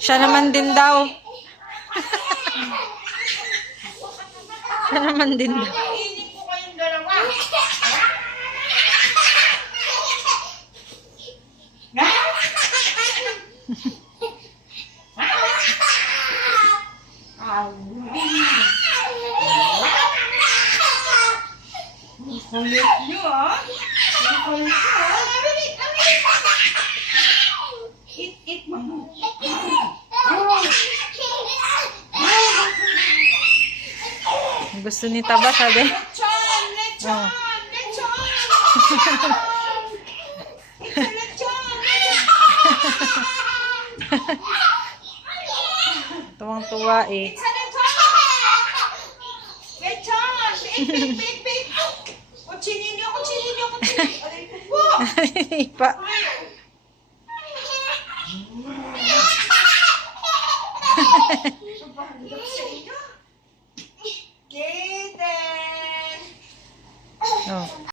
Siya naman din daw. Siya naman din daw. Kainin ko kayong dalawa. Kulit nyo, ah. Kulit nyo, ah. Eat, mama. Gusto ni Taba, sabi. Lechon! Lechon! Oh. Lechon! It's a lechon! Tuwang-tuwa eh. It's a lechon! Lechon! Big, big, big! Kutsinin nyo! Aray ko po! Pa. Kaden! Oh.